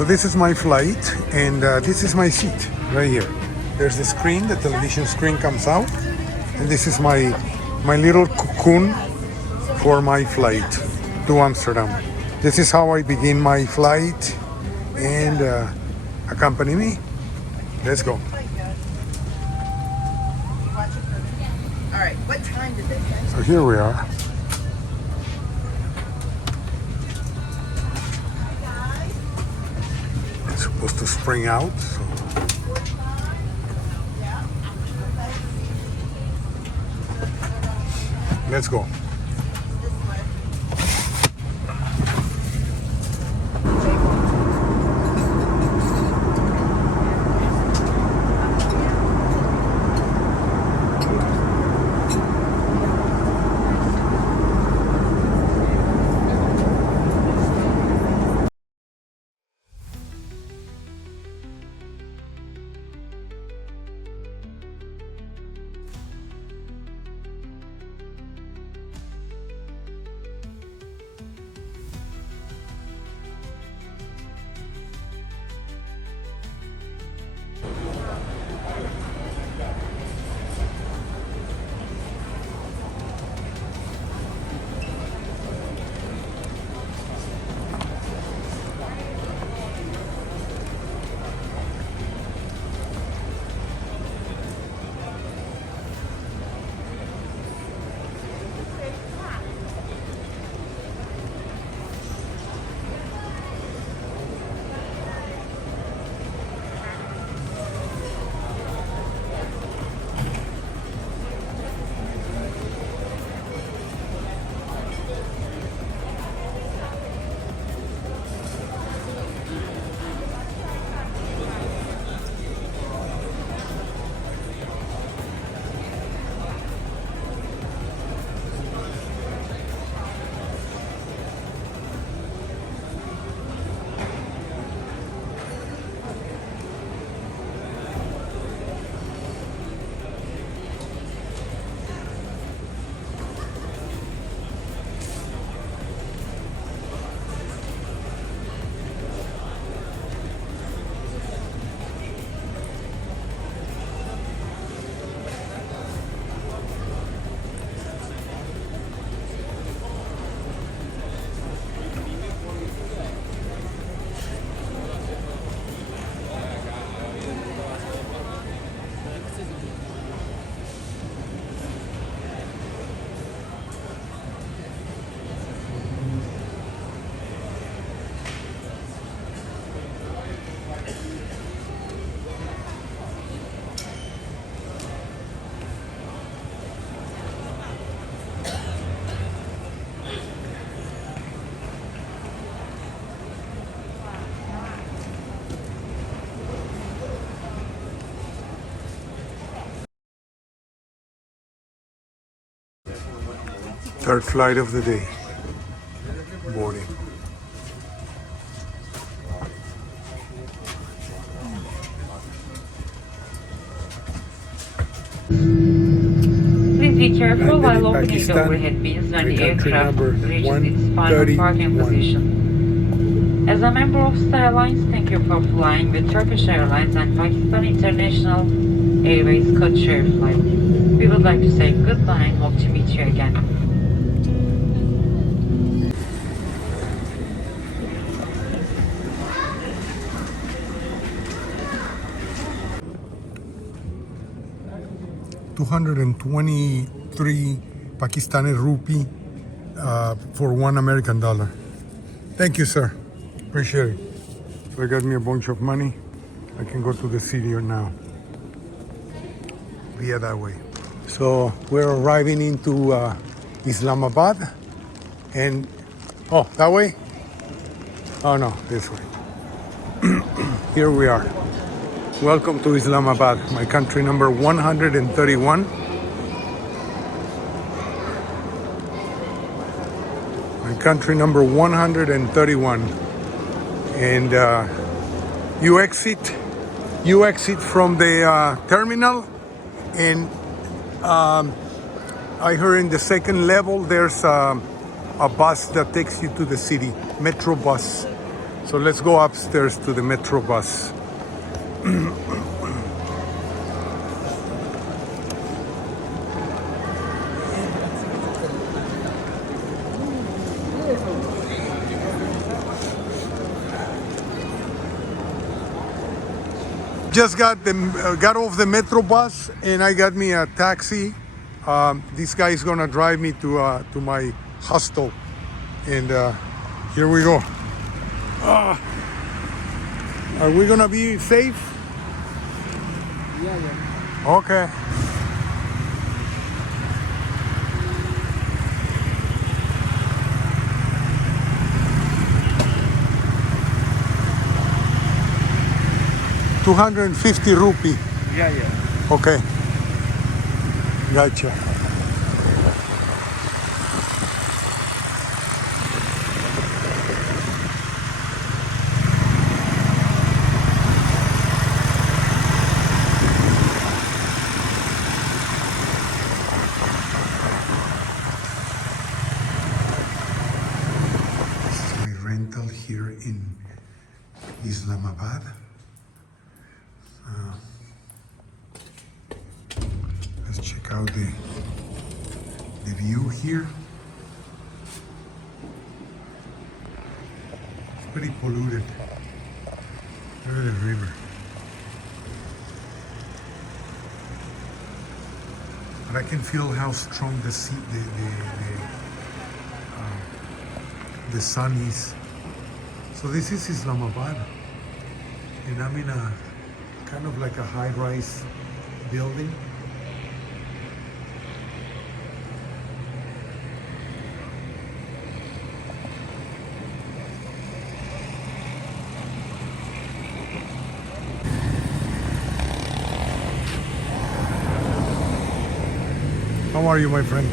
So this is my flight, and this is my seat right here. There's the screen, the television screen comes out, and this is my little cocoon for my flight to Amsterdam. This is how I begin my flight, and accompany me. Let's go. All right, what time did they say? So here we are. It's supposed to spring out, so. Let's go. Third flight of the day. Boarding. Please be careful while opening the Pakistan, overhead bins when the country aircraft number reaches its final parking 131. position. As a member of Star Alliance, thank you for flying with Turkish Airlines and Pakistan International Airways code-share flight. We would like to say goodbye and hope to meet you again. $223 Pakistani rupee for $1 American. Thank you, sir. Appreciate it. So I got me a bunch of money. I can go to the city now. Via that way. So we're arriving into Islamabad, and oh, that way? Oh no, this way. Here we are. Welcome to Islamabad, my country number 131. My country number 131. And you exit from the terminal, and I heard in the second level there's a bus that takes you to the city, metro bus. So let's go upstairs to the metro bus. Just got off the metro bus and I got me a taxi. This guy is gonna drive me to my hostel, and here we go. Are we gonna be safe? Yeah. Okay. ₹250. Yeah. Okay. Gotcha. This is my rental here in Islamabad. Let's check out the view here. It's pretty polluted. Look at the river. But I can feel how strong the sea, the sun is. So this is Islamabad, and I'm in a kind of like a high-rise building. How are you, my friend?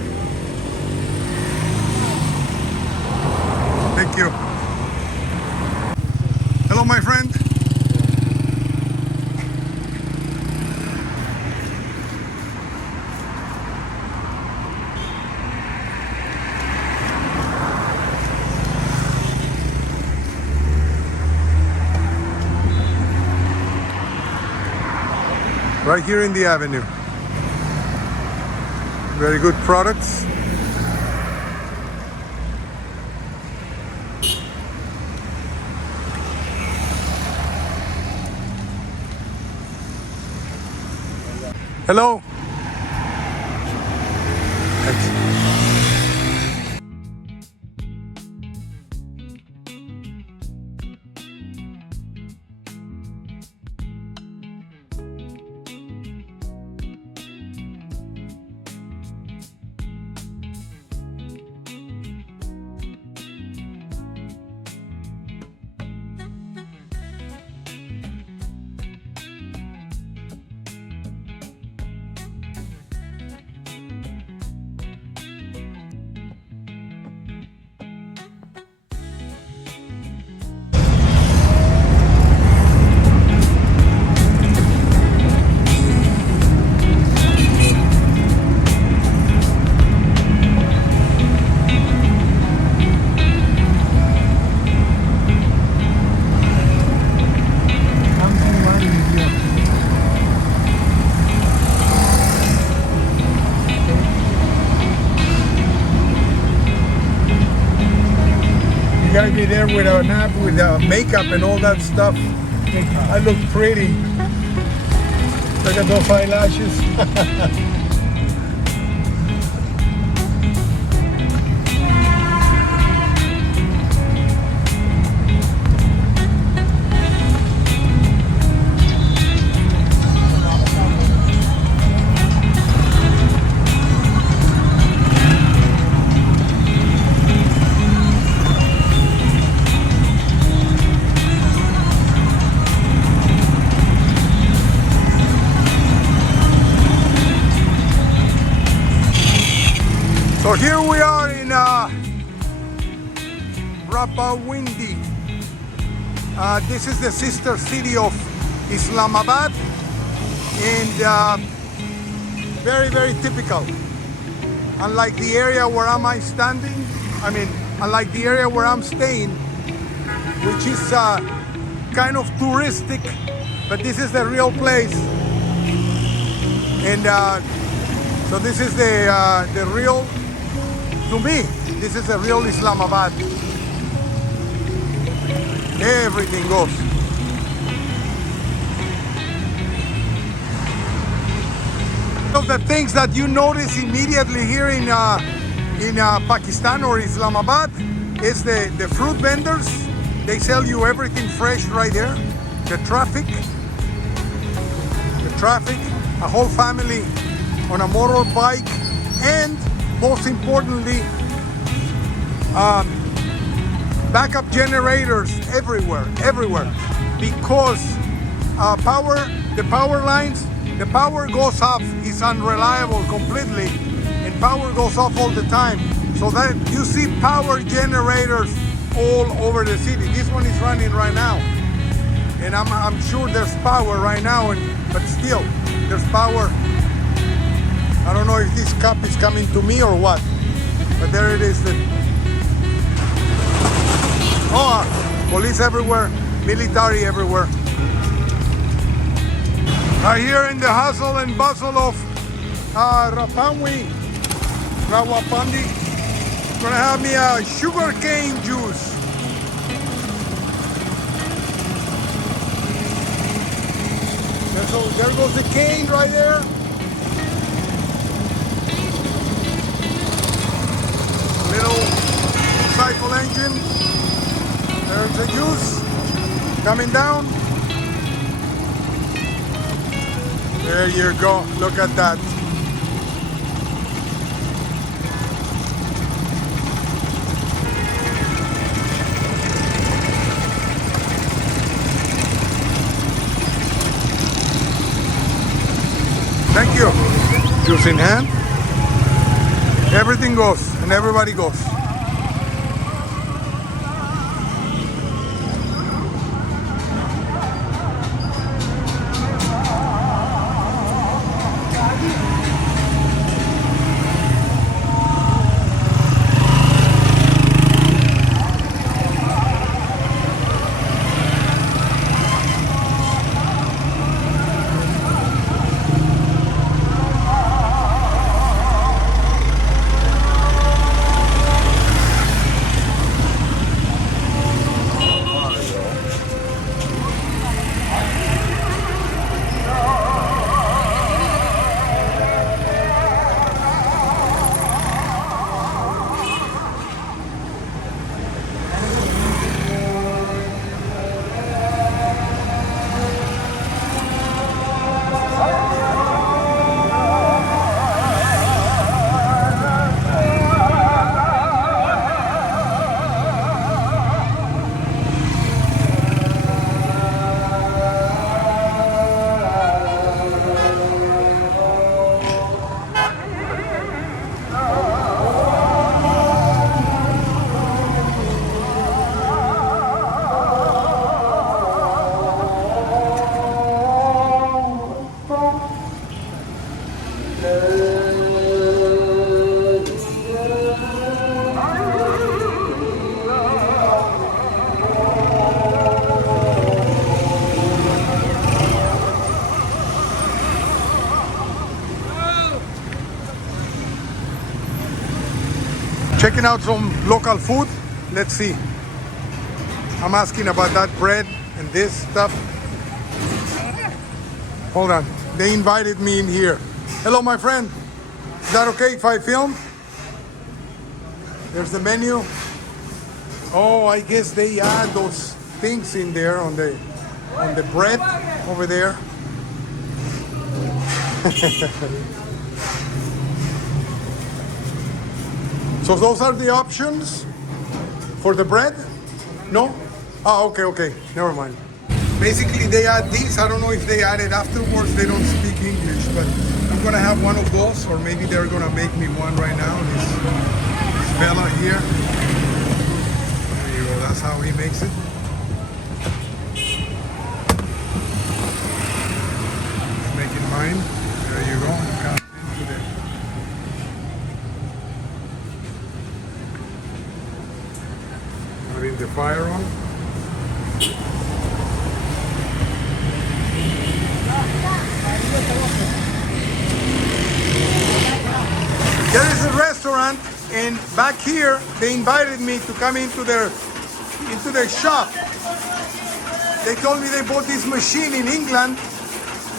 Thank you. Hello, my friend. Right here in the avenue. Very good products. Hello. Gotta be there with a nap, with makeup and all that stuff. I look pretty. Look at those eyelashes. So here we are in Rawalpindi. This is the sister city of Islamabad, and very, very typical. Unlike the area where I'm standing, unlike the area where I'm staying, which is kind of touristic, but this is the real place. And so this is the real, to me, this is the real Islamabad. Everything goes. One of the things that you notice immediately here in Pakistan or Islamabad is the fruit vendors. They sell you everything fresh right there. The traffic, a whole family on a motorbike, and most importantly, backup generators everywhere, because the power lines, the power goes off, is unreliable completely, and power goes off all the time. So that you see power generators all over the city. This one is running right now, and I'm sure there's power right now, but still there's power. I don't know if this cup is coming to me or what, but there it is. Police everywhere, military everywhere. Here in the hustle and bustle of Rawalpindi, gonna have me a sugar cane juice. So there goes the cane right there. Little cycle engine. There's the juice coming down. There you go. Look at that. Thank you. Juice in hand. Everything goes and everybody goes. Checking out some local food. Let's see. I'm asking about that bread and this stuff. Hold on. They invited me in here. Hello, my friend. Is that okay if I film? There's the menu. Oh, I guess they add those things in there on the bread over there. So those are the options for the bread? No? Oh, okay. Never mind. Basically, they add these. I don't know if they add it afterwards. They don't speak English, but I'm gonna have one of those, or maybe they're gonna make me one right now. This fella here. There you go. That's how he makes it. Making mine. There you go. Got into the putting the fire on. restaurant, and back here they invited me to come into their shop. They told me they bought this machine in England,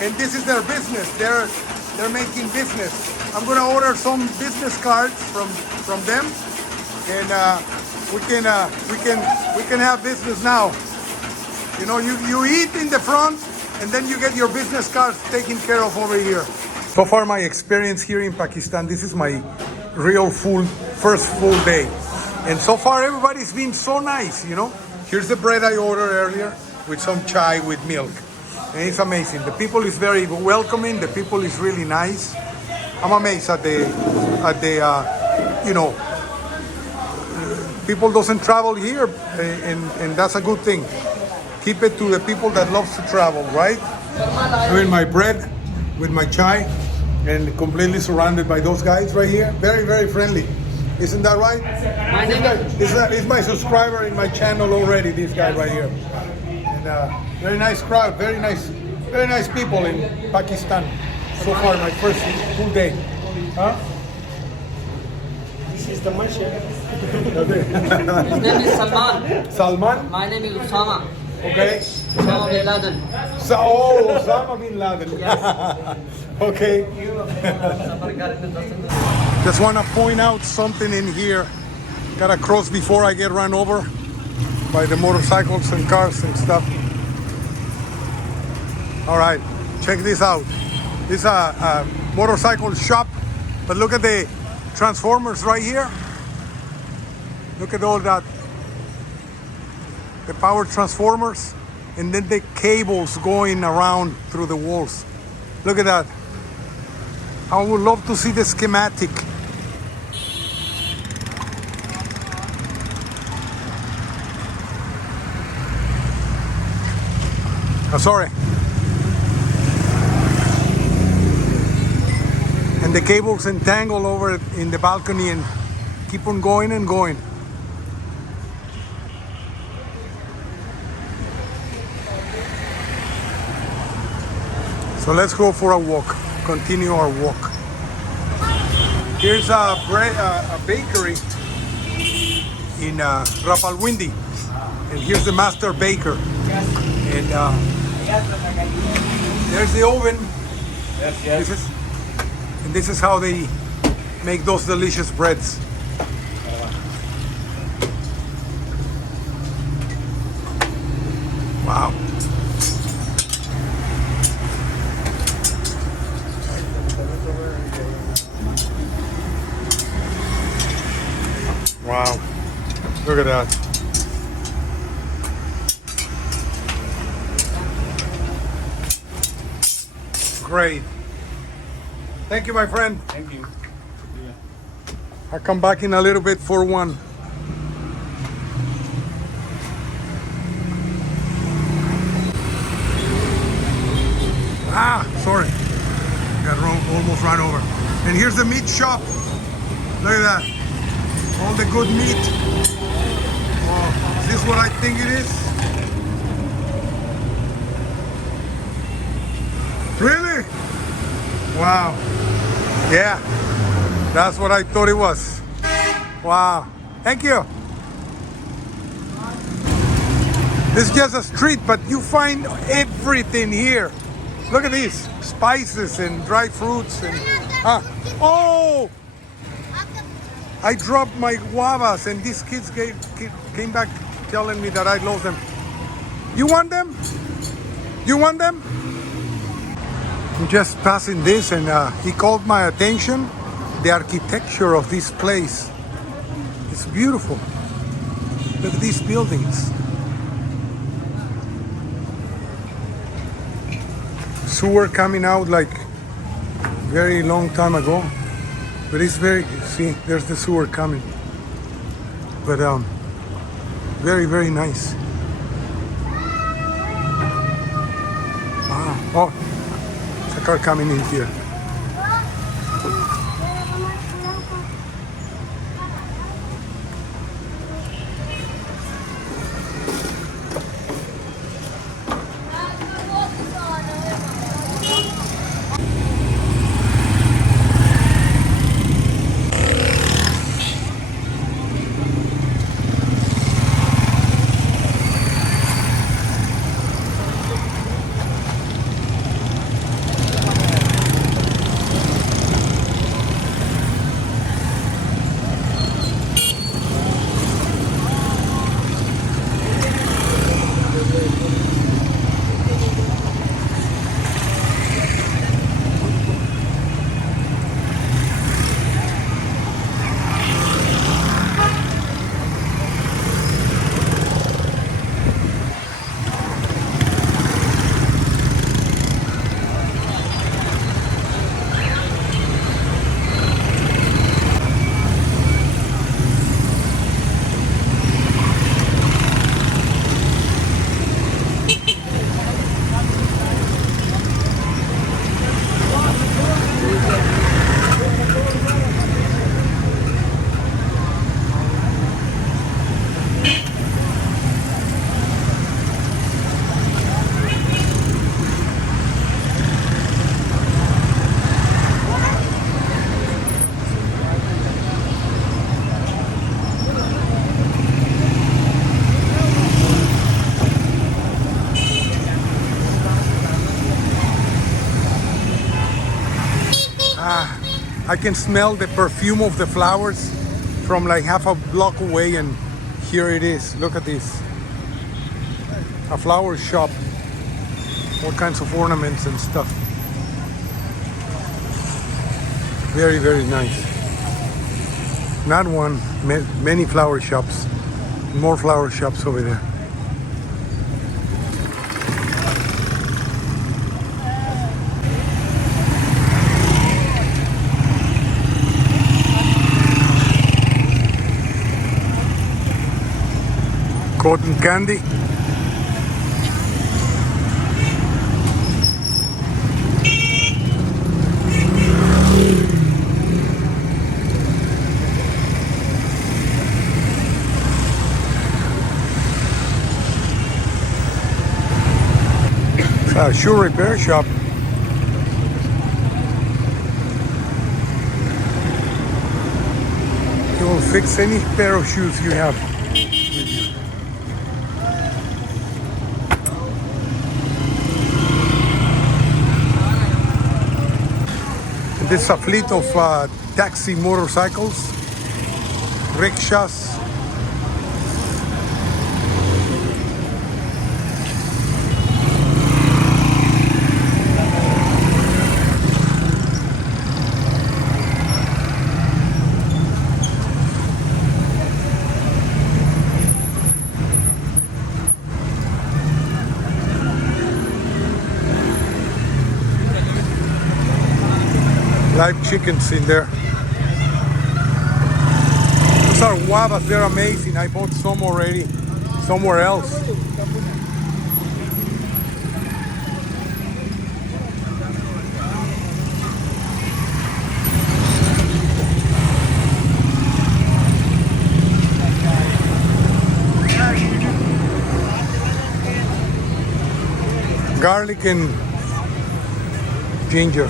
and this is their business. They're making business. I'm gonna order some business cards from them, and we can have business now. You know, you eat in the front, and then you get your business cards taken care of over here. So far, my experience here in Pakistan, this is my real first full day. And so far, everybody's been so nice, you know. Here's the bread I ordered earlier with some chai with milk. And it's amazing. The people is very welcoming. The people is really nice. I'm amazed at the you know, people doesn't travel here, and that's a good thing. Keep it to the people that loves to travel, right? Doing my bread with my chai, and completely surrounded by those guys right here. Very, very friendly. Isn't that right? My name Is my subscriber in my channel already, this guy right here. And very nice crowd, very nice people in Pakistan. So far, my first full day. Huh? This is the Masha. Okay. His name is Salman. Salman? My name is Usama. Okay. Osama bin Laden. Osama bin Laden. Yes. Okay. Just want to point out something in here. Gotta cross before I get run over by the motorcycles and cars and stuff. All right, check this out. This is a motorcycle shop, but look at the transformers right here. Look at all that. The power transformers, and then the cables going around through the walls. Look at that. I would love to see the schematic. Sorry. And the cables entangle over in the balcony and keep on going and going. So let's go for a walk. Continue our walk. Here's a bakery in Rawalpindi, and here's the master baker. And there's the oven. Yes. This is how they make those delicious breads. Wow. Wow. Look at that. Great. Thank you, my friend. Thank you. I'll come back in a little bit for one. Sorry. Got almost run over. And here's the meat shop. Look at that. All the good meat. Oh, is this what I think it is? Really? Wow. Yeah, that's what I thought it was. Wow. Thank you. This is just a street, but you find everything here. Look at these spices and dried fruits and oh, I dropped my guavas and these kids came back telling me that I lost them. You want them? You want them? I'm just passing this, and he called my attention. The architecture of this place. It's beautiful. Look at these buildings. Sewer coming out like very long time ago, but it's very, see, there's the sewer coming. But very, very nice. Wow. Oh, there's a car coming in here. I can smell the perfume of the flowers from like half a block away, and here it is. Look at this. A flower shop. All kinds of ornaments and stuff. Very, very nice. Not one, many flower shops. More flower shops over there. Cotton candy. Shoe repair shop. They will fix any pair of shoes you have with you. And this is a fleet of taxi motorcycles, rickshaws. Live chickens in there. Those are guavas, they're amazing. I bought some already somewhere else. Garlic and ginger.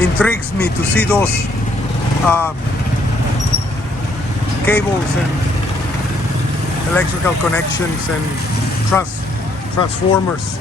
Intrigues me to see those cables and electrical connections and transformers.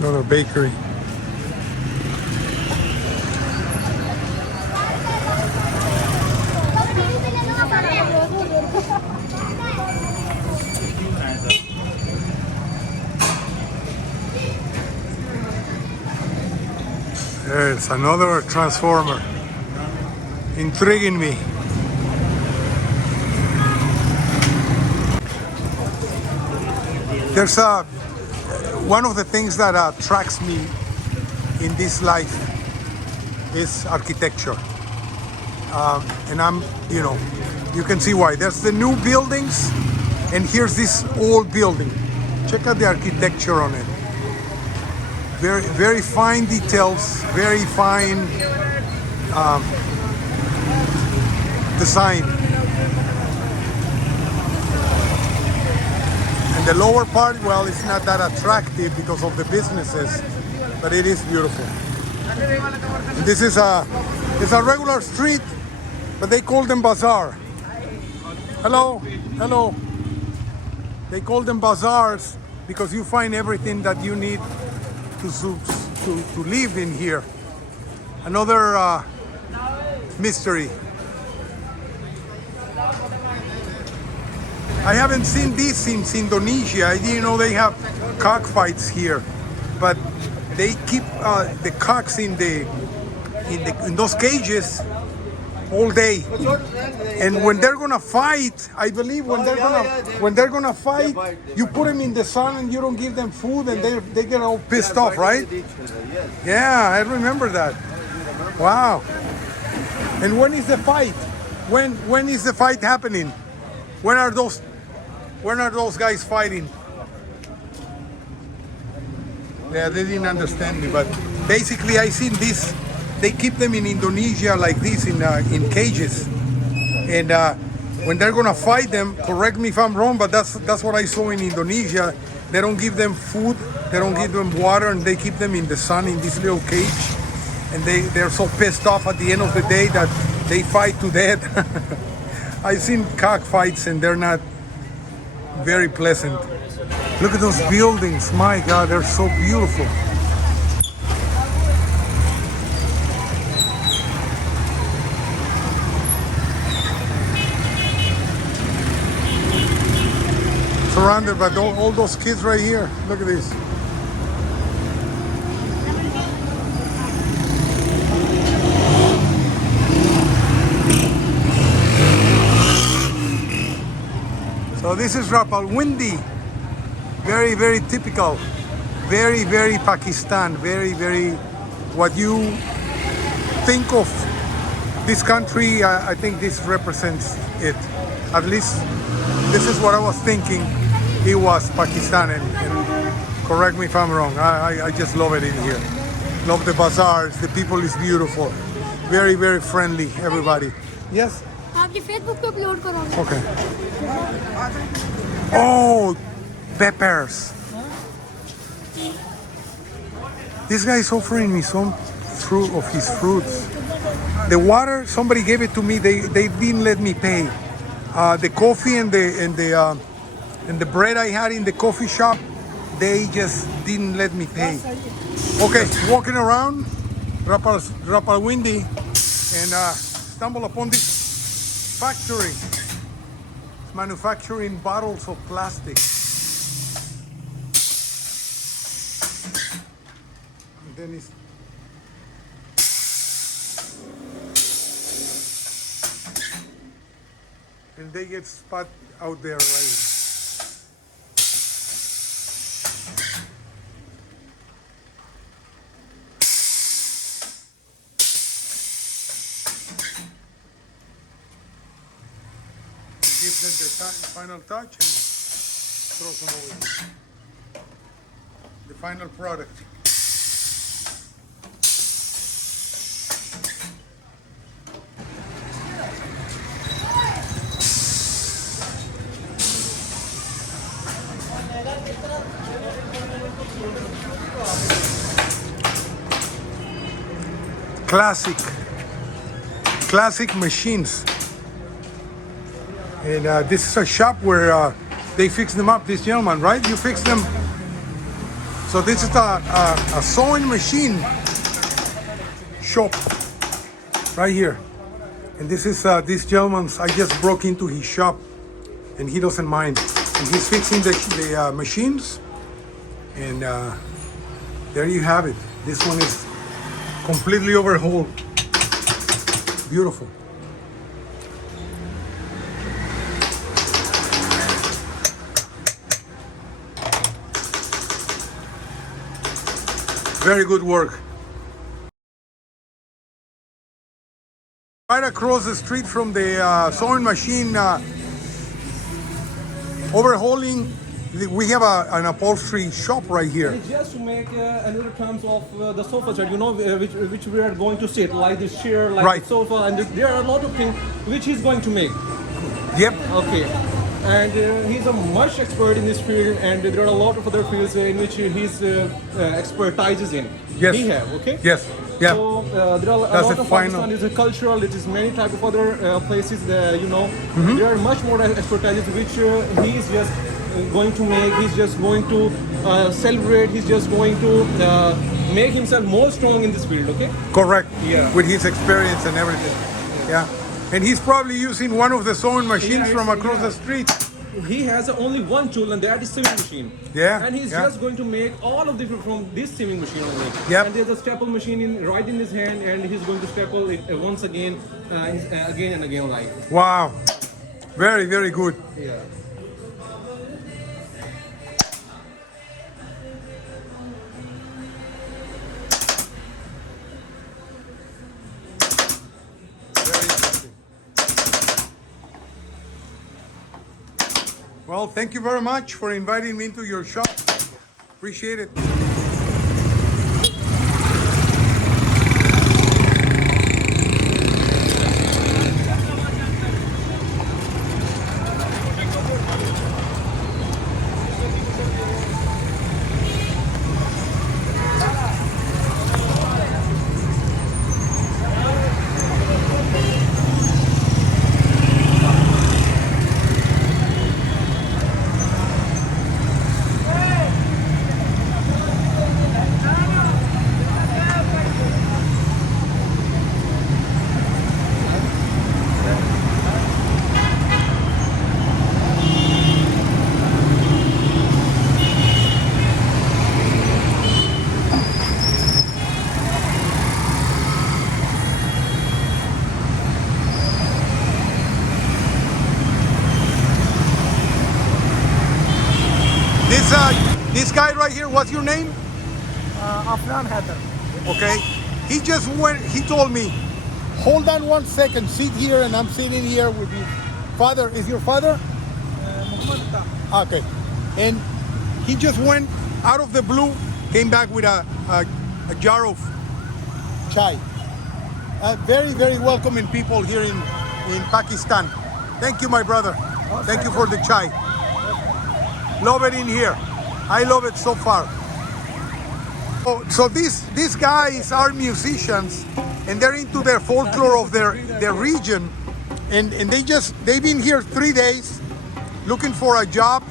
Another bakery. There's another transformer. Intriguing me. There's one of the things that attracts me in this life is architecture. And you can see why. There's the new buildings, and here's this old building. Check out the architecture on it. Very, very fine details, very fine design. And the lower part, well, it's not that attractive because of the businesses, but it is beautiful. And this is it's a regular street, but they call them Bazaar. Hello, hello. They call them bazaars because you find everything that you need to live in here. Another mystery. I haven't seen this since Indonesia. I didn't know they have cockfights here, but they keep the cocks in those cages all day. And when they're gonna fight, I believe when they're gonna fight, you put them in the sun and you don't give them food, and they get all pissed off, right? Yeah, I remember that. Wow. And when is the fight? When is the fight happening? When are those guys fighting? Yeah, they didn't understand me, but basically I seen this. They keep them in Indonesia like this in cages, and when they're gonna fight them, correct me if I'm wrong, but that's what I saw in Indonesia. They don't give them food, they don't give them water, and they keep them in the sun in this little cage, and they're so pissed off at the end of the day that they fight to death. I've seen cockfights and they're not very pleasant. Look at those buildings, my God, they're so beautiful. Surrounded by all those kids right here. Look at this. So this is Rawalpindi. Very, very typical. Very, very Pakistan. Very, very what you think of this country. I think this represents it. At least this is what I was thinking. It was Pakistan, and correct me if I'm wrong. I just love it in here. Love the bazaars. The people is beautiful. Very, very friendly. Everybody. Yes. आपकी Facebook पे upload करो. Okay. Oh, peppers. This guy is offering me some fruit of his fruits. The water, somebody gave it to me. They didn't let me pay. The coffee and the bread I had in the coffee shop, they just didn't let me pay. Okay, walking around Rawalpindi and stumble upon this factory. It's manufacturing bottles of plastic. And then it's and they get spat out there right. Give them the final touch and throw some away. The final product. Classic machines. And this is a shop where they fix them up. This gentleman, right? You fix them. So this is a sewing machine shop right here. And this is this gentleman's. I just broke into his shop, and he doesn't mind. And he's fixing the machines. And there you have it. This one is completely overhauled. Beautiful. Very good work. Right across the street from the sewing machine overhauling, we have an upholstery shop right here. It's just to make another terms of the sofa set, which we are going to sit, like this chair, like Right. the sofa, and there are a lot of things which he's going to make. Yep. Okay. And he's a much expert in this field, and there are a lot of other fields in which his expertise in. Yes. He have, okay? Yes. Yeah. So there are a That's lot the of final. Pakistan is a cultural. It is many type of other places that Mm-hmm. there are much more expertise which he is just going to make. He's just going to celebrate. He's just going to make himself more strong in this field. Okay. Correct. Yeah. With his experience and everything. Yeah. And he's probably using one of the sewing machines Yeah, from across yeah. the street. He has only one tool, and that is sewing machine. Yeah, And he's yeah. just going to make all of the from this sewing machine only. Yep. And there's a staple machine right in his hand, and he's going to staple it once again, again and again, like. Wow. Very, very good. Yeah. Very interesting. Well, thank you very much for inviting me into your shop. Appreciate it. This guy right here, what's your name? Afghan Hatter. Okay. He just went, he told me, hold on 1 second, sit here, and I'm sitting here with your father. Is your father? Okay. And he just went out of the blue, came back with a jar of chai. Very, very welcoming people here in Pakistan. Thank you, my brother. Thank you for the chai. Love it in here. I love it so far. So these guys are musicians, and they're into their folklore of their region, and they've been here 3 days looking for a job,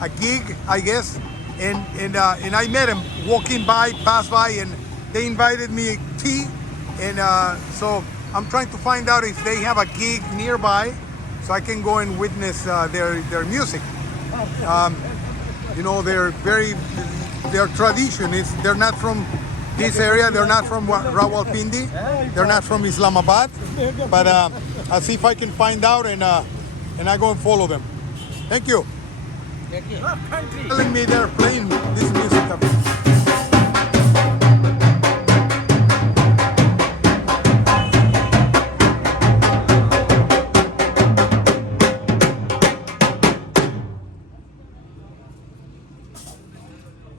a gig, I guess, and I met them walking by, passed by, and they invited me tea, and so I'm trying to find out if they have a gig nearby, so I can go and witness their music. Their tradition is they're not from this area, they're not from Rawalpindi, they're not from Islamabad, but I'll see if I can find out and I go and follow them. Thank you. Telling me they're playing this music.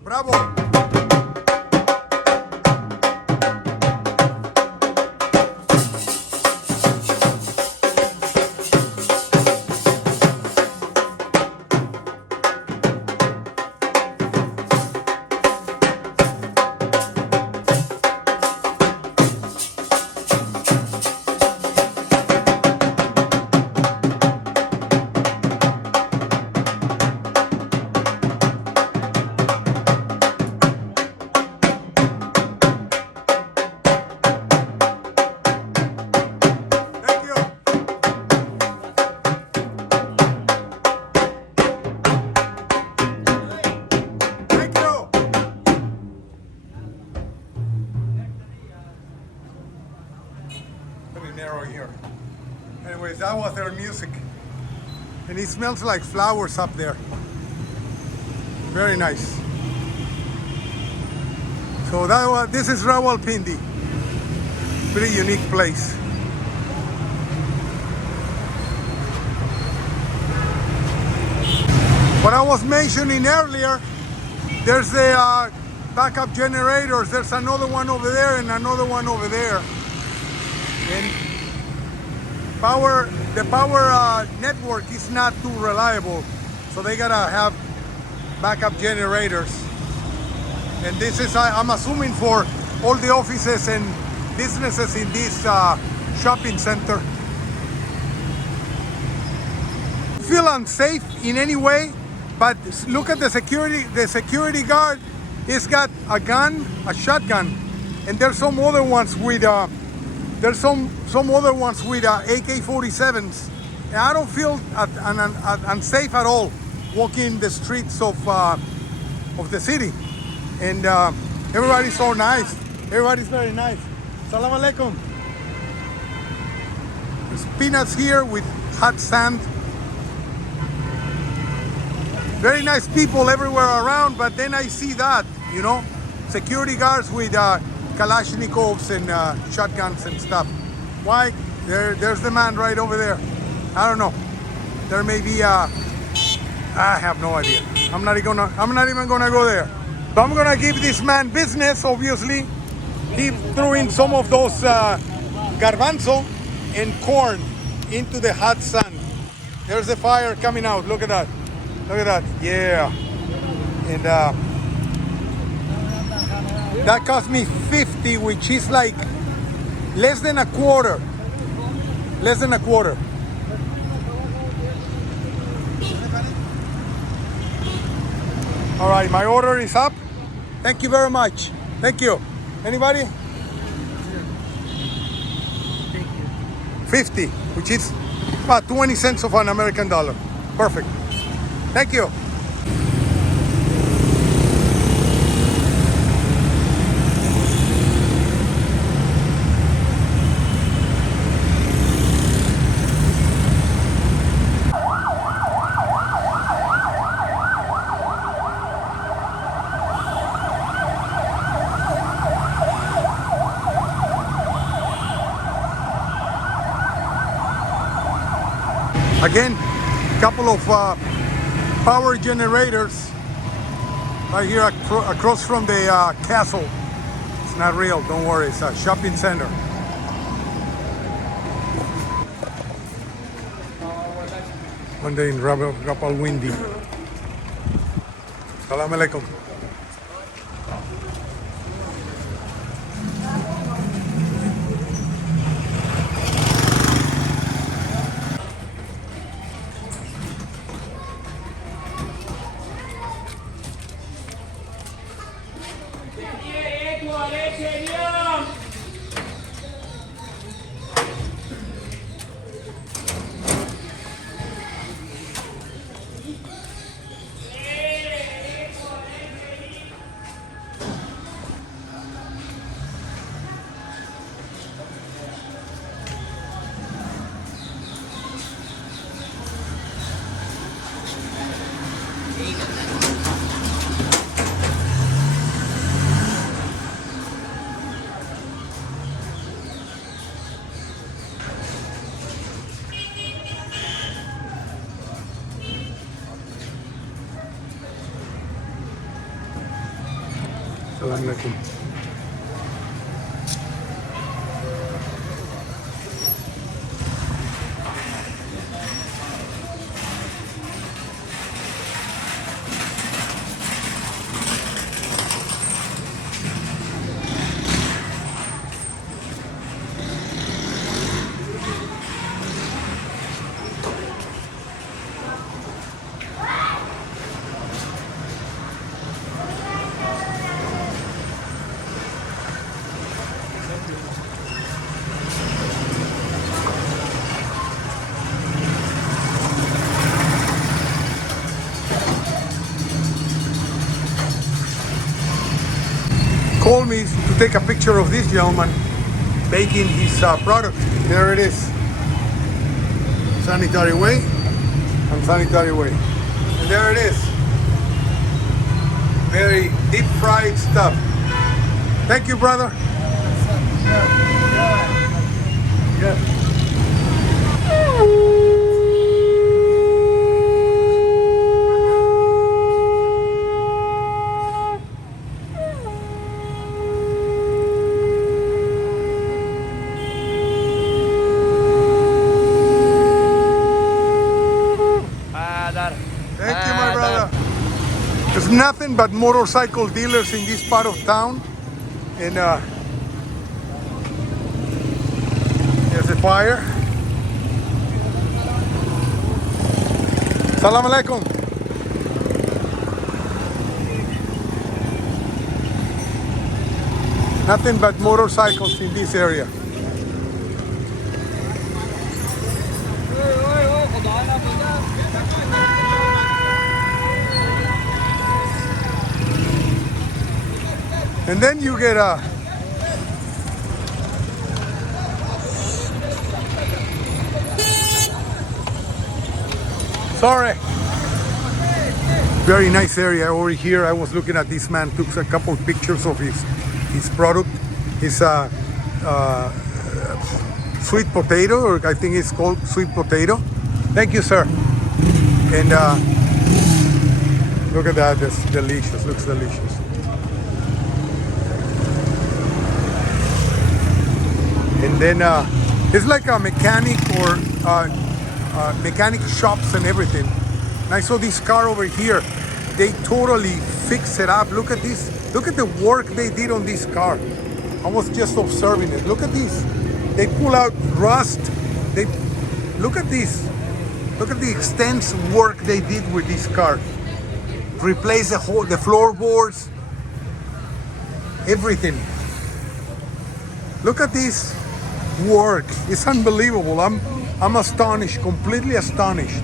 Bravo. That was their music. And it smells like flowers up there. Very nice. So this is Rawalpindi. Pretty unique place. What I was mentioning earlier, there's the backup generators. There's another one over there and another one over there. And the power network is not too reliable, so they gotta have backup generators. And this is, I'm assuming, for all the offices and businesses in this shopping center. Feel unsafe in any way, but look at the security. The security guard, he's got a gun, a shotgun, and there's some other ones with AK-47s. And I don't feel unsafe at all walking the streets of the city. And everybody's so nice. Everybody's very nice. Salam alaikum. There's peanuts here with hot sand. Very nice people everywhere around, but then I see that, you know, security guards with Kalashnikovs and shotguns and stuff. Why? There's the man right over there. I don't know. There may be I have no idea. I'm not even gonna go there. So I'm gonna give this man business. Obviously, he threw in some of those garbanzo and corn into the hot sun. There's the fire coming out. Look at that. Look at that. Yeah. And that cost me 50, which is like less than a quarter. Less than a quarter. All right, my order is up. Thank you very much. Thank you. Anybody? Thank you. 50, which is about 20 cents of an American dollar. Perfect. Thank you. Again, a couple of power generators right here across from the castle. It's not real, don't worry, it's a shopping center. One day in Rawalpindi. Salam alaikum. Salam alaikum. Called me to take a picture of this gentleman baking his product. There it is. Sanitary way and sanitary way. And there it is. Very deep fried stuff. Thank you, brother. Thank you, my brother. There's nothing but motorcycle dealers in this part of town. And there's a fire. Salam alaikum. Nothing but motorcycles in this area. And then you get a sorry. Very nice area over here. I was looking at this man, took a couple of pictures of his product. His sweet potato, or I think it's called sweet potato. Thank you, sir. And look at that, it's delicious, looks delicious. And then it's like a mechanic or mechanic shops and everything. And I saw this car over here. They totally fix it up. Look at this. Look at the work they did on this car. I was just observing it. Look at this. They pull out rust. They look at this. Look at the extensive work they did with this car. Replace the floorboards, everything. Look at this work. It's unbelievable. I'm astonished, completely astonished.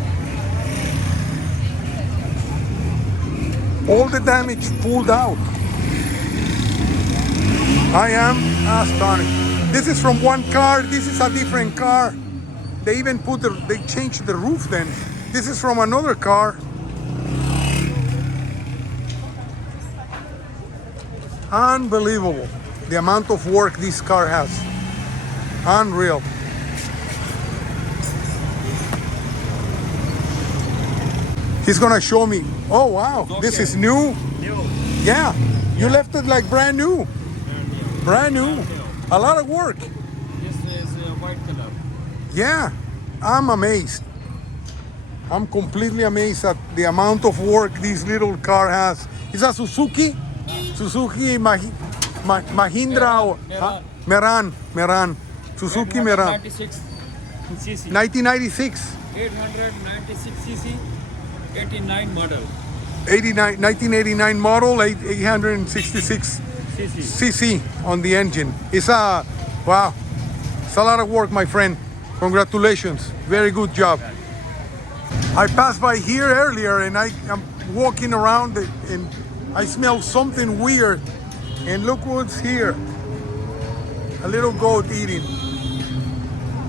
All the damage pulled out. I am astonished. This is from one car. This is a different car. They even they changed the roof then. This is from another car. Unbelievable. The amount of work this car has. Unreal. He's gonna show me. Oh wow, this is new. Yeah, you left it like brand new. Brand new. A lot of work. This is white color. Yeah, I'm amazed. I'm completely amazed at the amount of work this little car has. Is that Suzuki? Suzuki Mahindra or Meran. Suzuki Meran. 96 cc. 1996. 896 cc. 89 model. 1989 model, 866 cc on the engine. It's a wow. It's a lot of work, my friend. Congratulations. Very good job. I passed by here earlier and I'm walking around and I smell something weird. And look what's here. A little goat eating.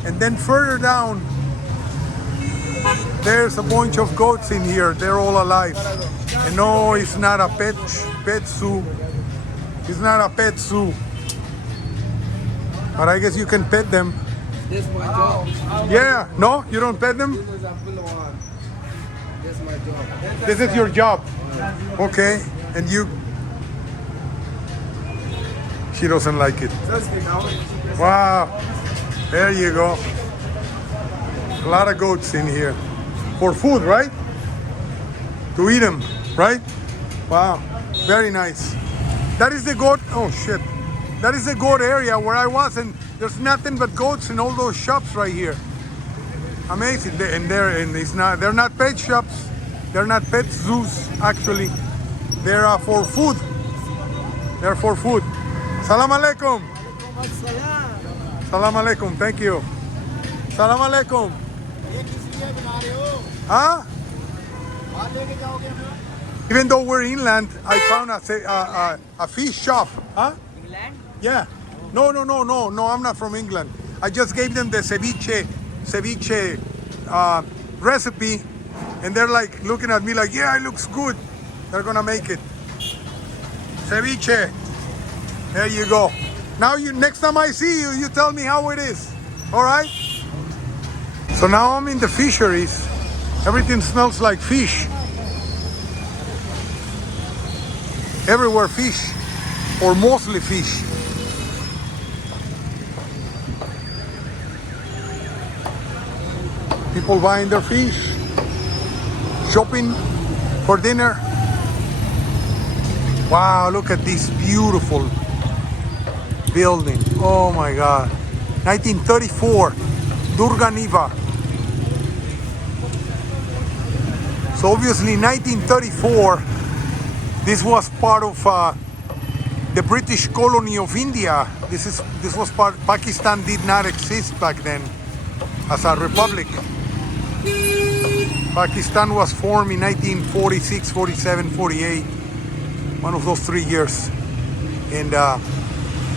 And then further down, there's a bunch of goats in here. They're all alive. And no, it's not a pet zoo. It's not a pet zoo. But I guess you can pet them. This is my job. Yeah, no, you don't pet them? This is my job. This is your job. Okay, and you... She doesn't like it. Wow, there you go. A lot of goats in here. For food, right? To eat them, right? Wow, very nice. That is the goat, oh shit. That is the goat area where I was, and there's nothing but goats in all those shops right here. Amazing. They're not pet shops. They're not pet zoos, actually. They're for food. They're for food. Salam alaikum. Salam alaikum. Thank you. Salam alaikum. Huh? Even though we're inland, I found a fish shop. Huh? England? Yeah. No, I'm not from England. I just gave them the ceviche recipe, and they're like looking at me like, yeah, it looks good. They're gonna make it. Ceviche. There you go. Now next time I see you, you tell me how it is. All right? So now I'm in the fisheries. Everything smells like fish. Everywhere fish, or mostly fish. People buying their fish, shopping for dinner. Wow, look at this beautiful building. Oh my God. 1934, Durganiva. So obviously 1934, this was part of the British colony of India. This was part. Pakistan did not exist back then as a republic. Pakistan was formed in 1946, 47, 48, one of those 3 years. And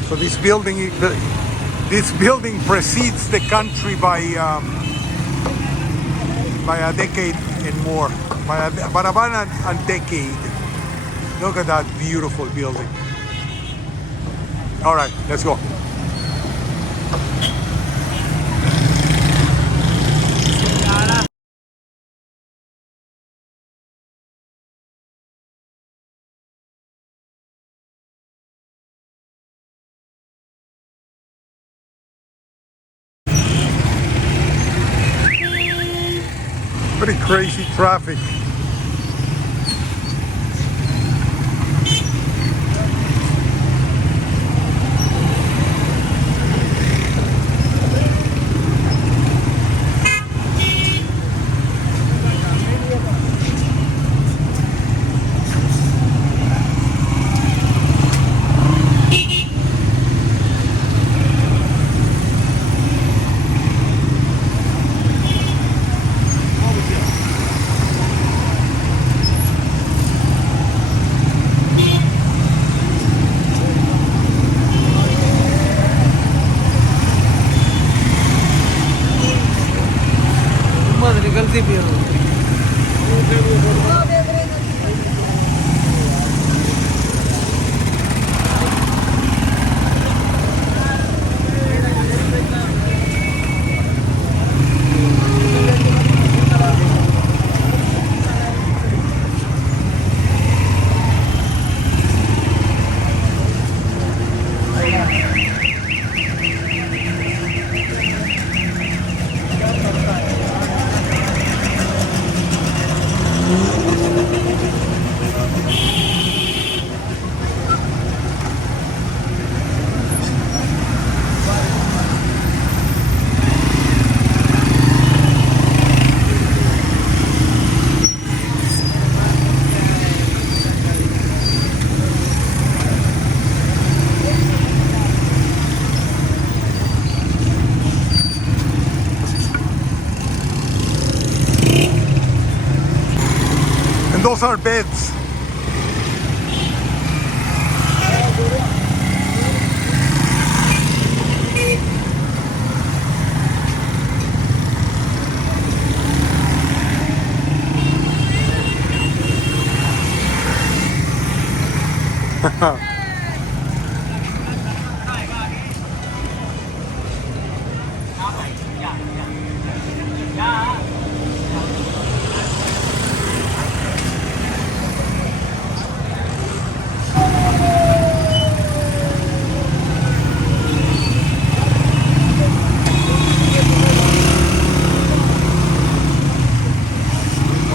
so this building precedes the country by a decade and more, by about a decade. Look at that beautiful building. All right, let's go. Pretty crazy traffic. गलती भी हो Those are beds.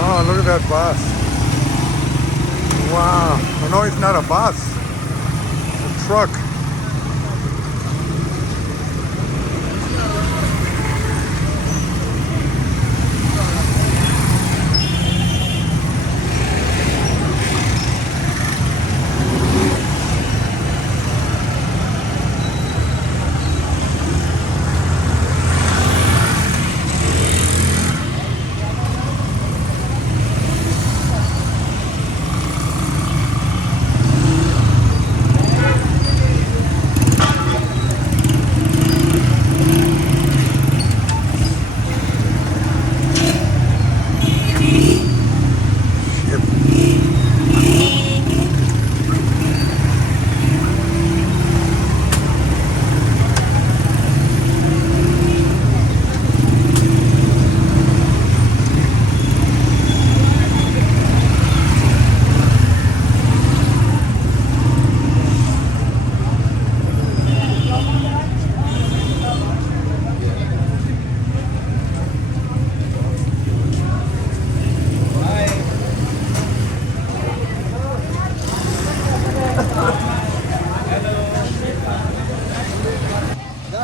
Oh, look at that bus. Wow. Oh, no, it's not a bus. It's a truck.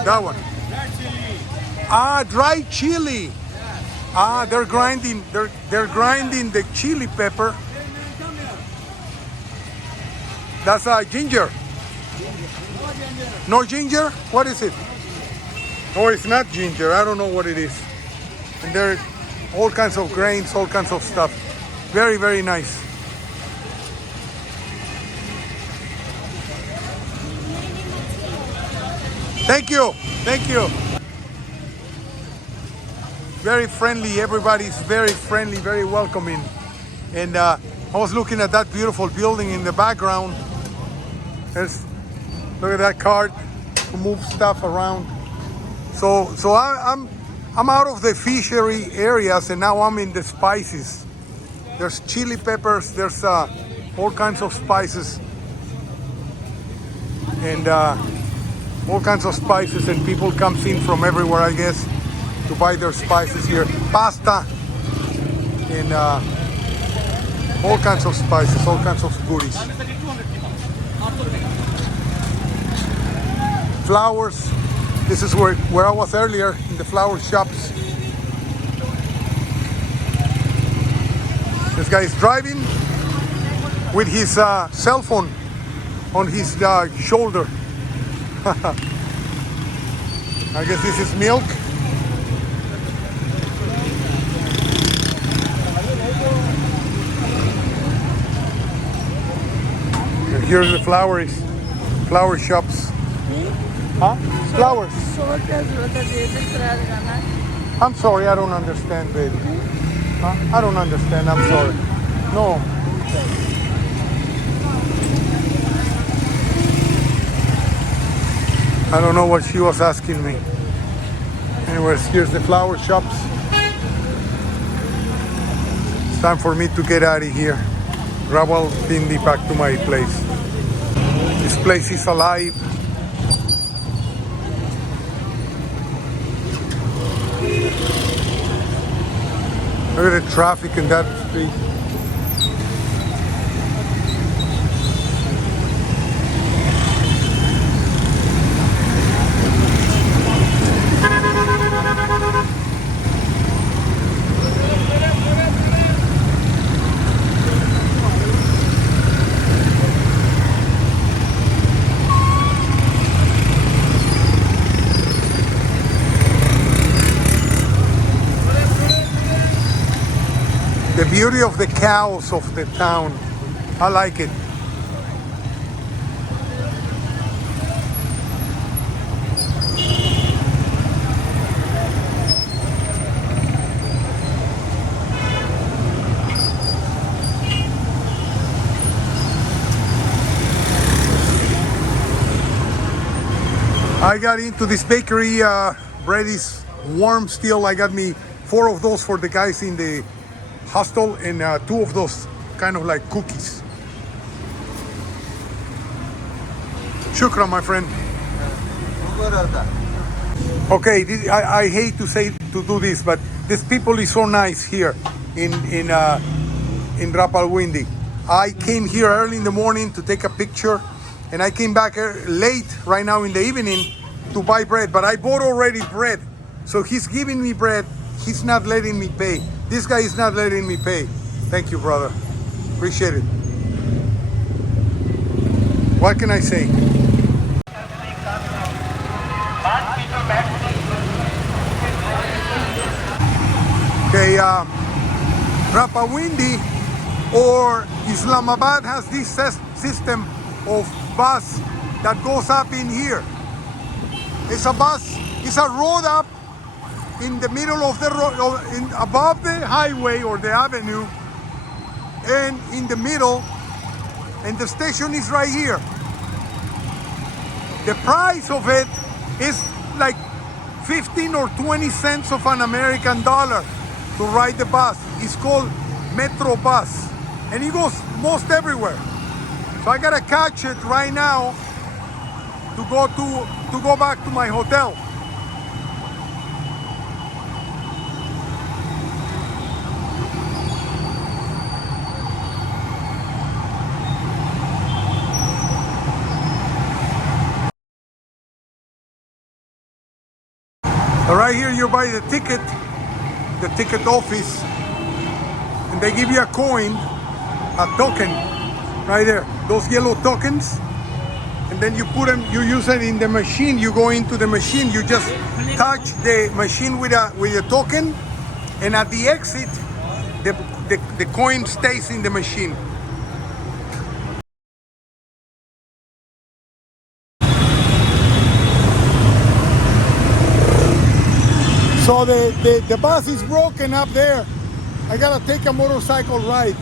That one. Ah, dry chili. Ah, they're grinding. They're grinding the chili pepper. That's ginger. No ginger? What is it? Oh, it's not ginger. I don't know what it is. And there are all kinds of grains, all kinds of stuff. Very, very nice. Thank you. Thank you. Very friendly. Everybody's very friendly, very welcoming. And I was looking at that beautiful building in the background. Look at that cart to move stuff around. So I'm out of the fishery areas and now I'm in the spices. There's chili peppers. There's all kinds of spices. And all kinds of spices, and people comes in from everywhere, I guess, to buy their spices here. Pasta and all kinds of spices, all kinds of goodies. Flowers. This is where I was earlier, in the flower shops. This guy is driving with his cell phone on his shoulder. I guess this is milk. And here's the flower shops. Huh? Flowers. I'm sorry, I don't understand, baby. Huh? I don't understand, I'm sorry. No. I don't know what she was asking me. Anyways, here's the flower shops. It's time for me to get out of here. Rawalpindi, back to my place. This place is alive. Look at the traffic in that street. The beauty of the cows of the town. I like it. I got into this bakery. Bread is warm still. I got me 4 of those for the guys in the hostel and 2 of those kind of like cookies. Shukran, my friend. Okay, I hate to do this, but this people is so nice here in Rawalpindi. I came here early in the morning to take a picture, and I came back late right now in the evening to buy bread. But I bought already bread, so he's giving me bread. He's not letting me pay. This guy is not letting me pay. Thank you, brother. Appreciate it. What can I say? Okay, Rawalpindi or Islamabad has this system of bus that goes up in here. It's a bus, it's a road up in the middle of the road, above the highway or the avenue, and in the middle, and the station is right here. The price of it is like 15 or 20 cents of an American dollar to ride the bus. It's called Metro Bus, and it goes most everywhere. So I gotta catch it right now to go back to my hotel. Right here you buy the ticket office, and they give you a coin, a token, right there. Those yellow tokens, and then you put them. You use it in the machine. You go into the machine. You just touch the machine with a token, and at the exit, the coin stays in the machine. So the bus is broken up there. I gotta take a motorcycle ride.